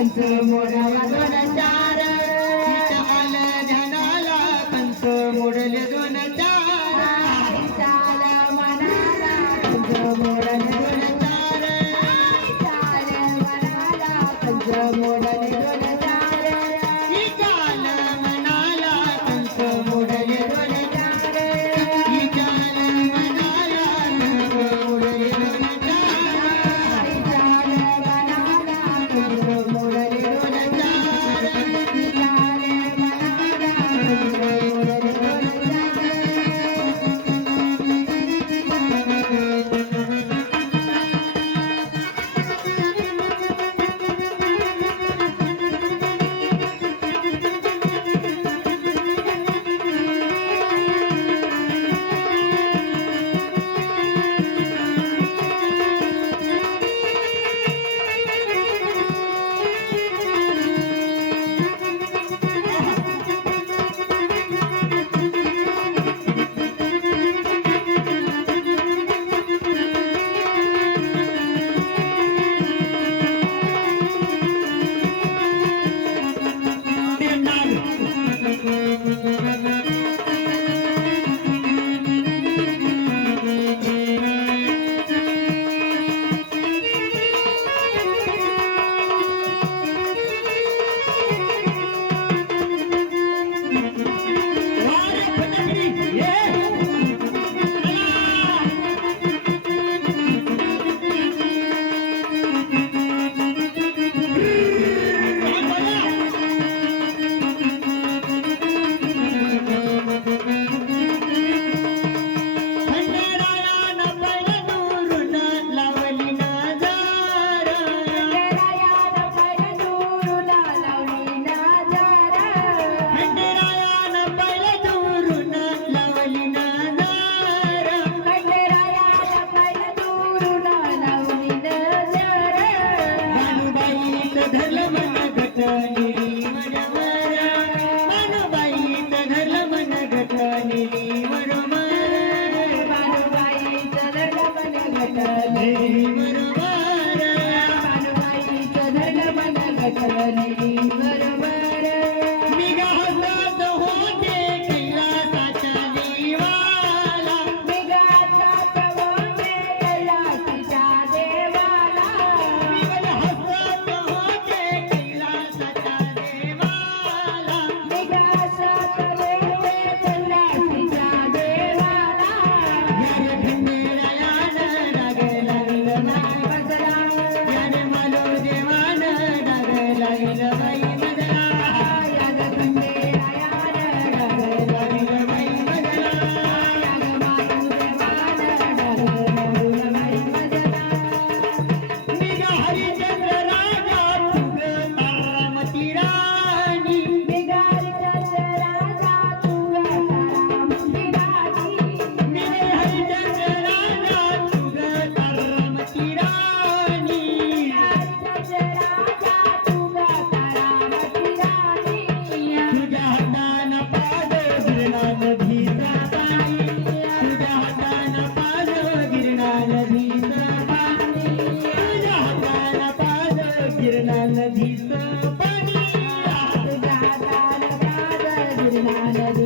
कंस मोडले दोन चार. आलं ध्यानाला कंस मोडले दोन चार. मनाला. कंस मोडले दोन चार. मनाला. कंस मोडले da da